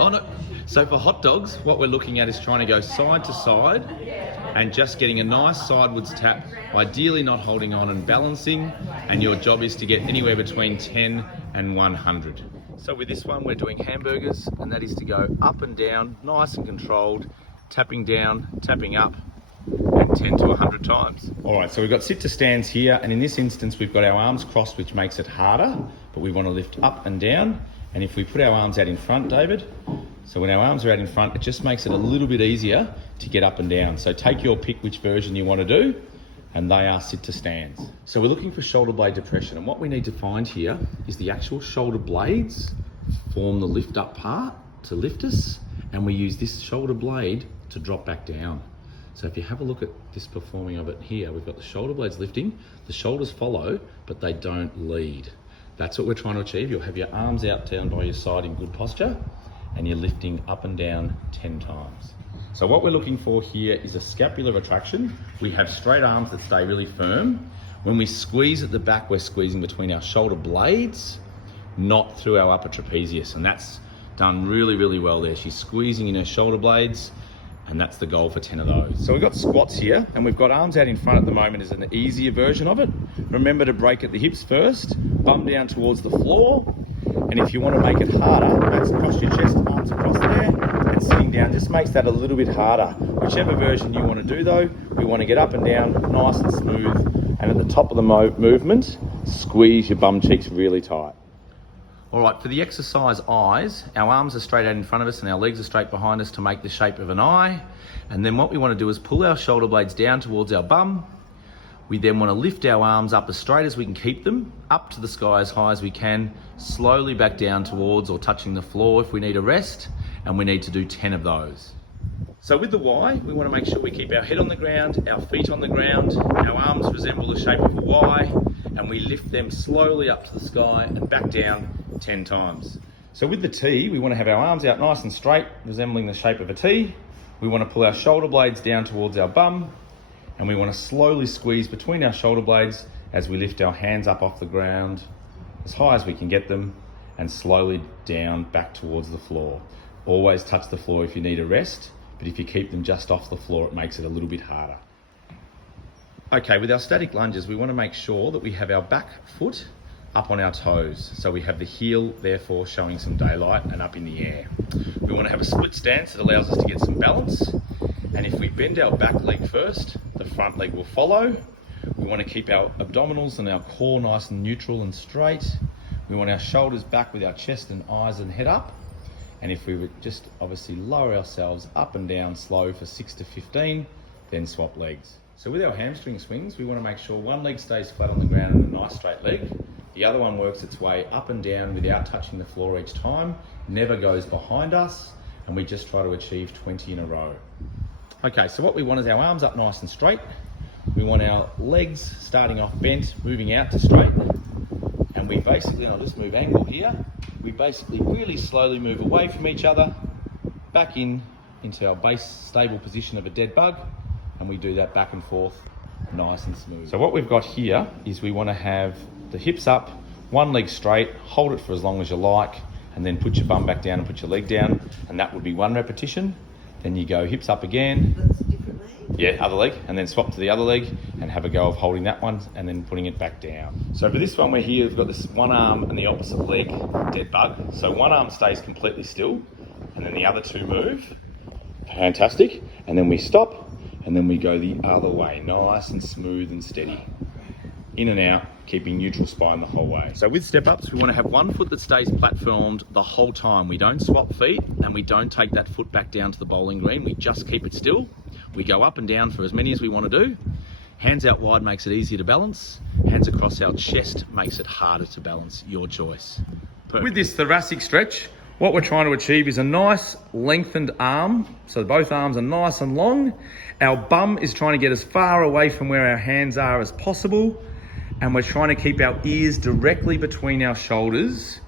Oh no. So for hot dogs, what we're looking at is trying to go side to side and just getting a nice sidewards tap, ideally not holding on and balancing, and your job is to get anywhere between 10 and 100. So with this one, we're doing hamburgers, and that is to go up and down, nice and controlled, tapping down, tapping up, and 10 to 100 times. All right, so we've got sit to stands here, and in this instance, we've got our arms crossed, which makes it harder, but we want to lift up and down. And if we put our arms out in front, David, so when our arms are out in front, it just makes it a little bit easier to get up and down. So take your pick which version you want to do, and they are sit to stands. So we're looking for shoulder blade depression, and what we need to find here is the actual shoulder blades form the lift up part to lift us, and we use this shoulder blade to drop back down. So if you have a look at this performing of it here, we've got the shoulder blades lifting, the shoulders follow, but they don't lead. That's what we're trying to achieve. You'll have your arms out down by your side in good posture, and you're lifting up and down 10 times. So what we're looking for here is a scapular retraction. We have straight arms that stay really firm. When we squeeze at the back, we're squeezing between our shoulder blades, not through our upper trapezius, and that's done really, really well there. She's squeezing in her shoulder blades, and that's the goal for 10 of those. So we've got squats here, and we've got arms out in front at the moment as an easier version of it. Remember to break at the hips first, bum down towards the floor, and if you want to make it harder, that's across your chest, arms across there, and sitting down just makes that a little bit harder. Whichever version you want to do though, we want to get up and down nice and smooth, and at the top of the movement, squeeze your bum cheeks really tight. All right, for the exercise eyes, our arms are straight out in front of us and our legs are straight behind us to make the shape of an eye. And then what we want to do is pull our shoulder blades down towards our bum. We then want to lift our arms up as straight as we can keep them, up to the sky as high as we can, slowly back down towards or touching the floor if we need a rest, and we need to do 10 of those. So with the Y, we want to make sure we keep our head on the ground, our feet on the ground, our arms resemble the shape of a Y, and we lift them slowly up to the sky and back down 10 times. So with the T, we want to have our arms out nice and straight, resembling the shape of a T. We want to pull our shoulder blades down towards our bum, and we want to slowly squeeze between our shoulder blades as we lift our hands up off the ground as high as we can get them, and slowly down back towards the floor. Always touch the floor if you need a rest, but if you keep them just off the floor, it makes it a little bit harder. Okay, with our static lunges, we want to make sure that we have our back foot up on our toes. So we have the heel, therefore, showing some daylight and up in the air. We want to have a split stance that allows us to get some balance. And if we bend our back leg first, the front leg will follow. We want to keep our abdominals and our core nice and neutral and straight. We want our shoulders back with our chest and eyes and head up. And if we would just obviously lower ourselves up and down slow for 6 to 15, then swap legs. So with our hamstring swings, we want to make sure one leg stays flat on the ground and a nice straight leg. The other one works its way up and down without touching the floor each time, never goes behind us, and we just try to achieve 20 in a row. Okay, so what we want is our arms up nice and straight. We want our legs starting off bent, moving out to straight. And we basically, and I'll just move angle here, we basically really slowly move away from each other, back into our base stable position of a dead bug, and we do that back and forth, nice and smooth. So what we've got here is we want to have the hips up, one leg straight, hold it for as long as you like, and then put your bum back down and put your leg down, and that would be one repetition. Then you go hips up again. That's a different leg? Yeah, other leg, and then swap to the other leg and have a go of holding that one and then putting it back down. So for this one, we're here, we've got this one arm and the opposite leg, dead bug. So one arm stays completely still, and then the other two move. Fantastic. And then we stop, and then we go the other way, nice and smooth and steady. In and out, keeping neutral spine the whole way. So with step ups, we want to have one foot that stays platformed the whole time. We don't swap feet, and we don't take that foot back down to the bowling green. We just keep it still. We go up and down for as many as we want to do. Hands out wide makes it easier to balance. Hands across our chest makes it harder to balance. Your choice. Perfect. With this thoracic stretch, what we're trying to achieve is a nice lengthened arm. So both arms are nice and long. Our bum is trying to get as far away from where our hands are as possible. And we're trying to keep our ears directly between our shoulders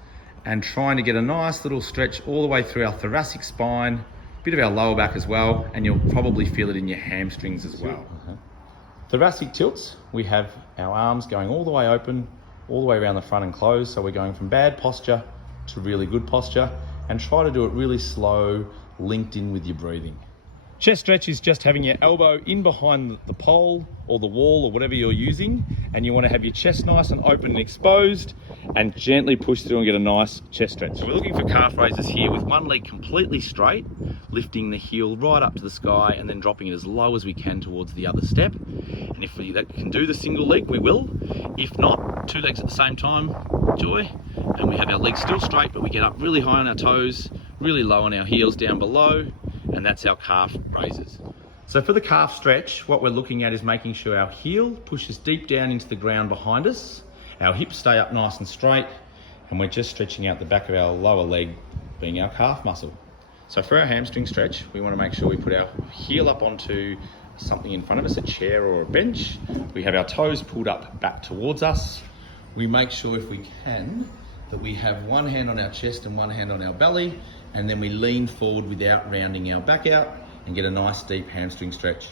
and trying to get a nice little stretch all the way through our thoracic spine, a bit of our lower back as well, and you'll probably feel it in your hamstrings as well. Thoracic tilts, we have our arms going all the way open, all the way around the front and closed. So we're going from bad posture to really good posture. and try to do it really slow, linked in with your breathing. Chest stretch is just having your elbow in behind the pole or the wall or whatever you're using, and you want to have your chest nice and open and exposed, and gently push through and get a nice chest stretch. So we're looking for calf raises here with one leg completely straight, lifting the heel right up to the sky and then dropping it as low as we can towards the other step. And if we can do the single leg, we will. If not, 2 legs at the same time, joy. And we have our legs still straight, but we get up really high on our toes, really low on our heels down below, and that's our calf raises. So for the calf stretch, what we're looking at is making sure our heel pushes deep down into the ground behind us, our hips stay up nice and straight, and we're just stretching out the back of our lower leg, being our calf muscle. So for our hamstring stretch, we want to make sure we put our heel up onto something in front of us, a chair or a bench. We have our toes pulled up back towards us. We make sure, if we can, that we have one hand on our chest and one hand on our belly, and then we lean forward without rounding our back out and get a nice deep hamstring stretch.